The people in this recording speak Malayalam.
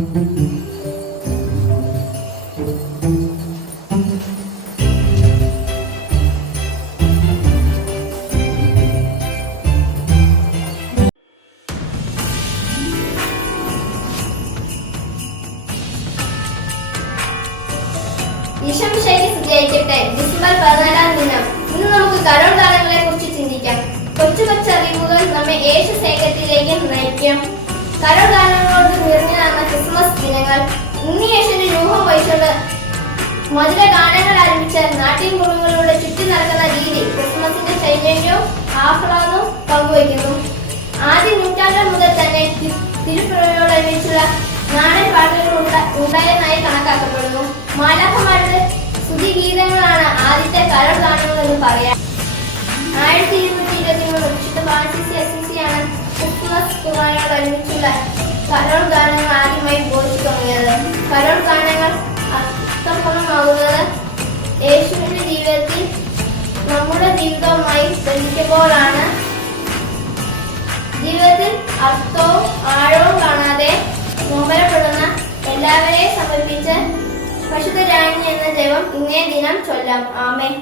ഡിസംബർ 14-ാം ദിനം. ഇന്ന് നമുക്ക് കരോൾ ഗാനങ്ങളെ കുറിച്ച് ചിന്തിക്കാം. കൊച്ചു കൊച്ചറിവുകൾ നമ്മെ യേശുസ്നേഹത്തിലേക്ക് നയിക്കും. കരോൾ ഗാനങ്ങളോട് നിറഞ്ഞു നടന്ന ക്രിസ്മസ് ദിനങ്ങൾ. ഉണ്ണിയേശുവിന്റെ രൂപം വഹിച്ചുകൊണ്ട് മധുര ഗാനങ്ങൾ ആരംഭിച്ച നാട്ടിൻ പുറങ്ങളിലൂടെ ചുറ്റി നടക്കുന്ന രീതി ക്രിസ്മസിന്റെ ചൈതന്യവും ആഹ്ലാദവും പങ്കുവയ്ക്കുന്നു. ആദ്യ നൂറ്റാണ്ടുകൾ മുതൽ തന്നെ തിരുപ്പിറവിയോടനുബന്ധിച്ചുള്ള നാടൻ പാട്ടുകൾ ഉണ്ടായെന്നായി കണക്കാക്കപ്പെടുന്നു. മാലാഖമാരുടെ സ്തുതിഗീതങ്ങളാണ് ആദ്യത്തെ കരോൾ ഗാനങ്ങൾ എന്ന് പറയാം. 1223 വിശുദ്ധ ഫ്രാൻസിസ് അസീസിയാണ് ക്രിസ്മസ് കുർബാനയോടനുബന്ധിച്ചുള്ള കരോൾ ഗാനങ്ങൾ ആദ്യമായി ബോധിച്ചു തുടങ്ങിയത്. കരോൾ ഗാനങ്ങൾ അർത്ഥപൂർണമാകുന്നത് യേശുവിന്റെ ജീവിതത്തിൽ നമ്മുടെ ജീവിതവുമായി ബന്ധിക്കുമ്പോഴാണ്. ജീവിതത്തിൽ അർത്ഥവും ആഴവും കാണാതെ നൊമ്പരപ്പെടുന്ന എല്ലാവരെയും സമർപ്പിച്ച് പരിശുദ്ധ രാജ്ഞി എന്ന ജപം ഇന്നേ ദിനം ചൊല്ലാം. ആമേൻ.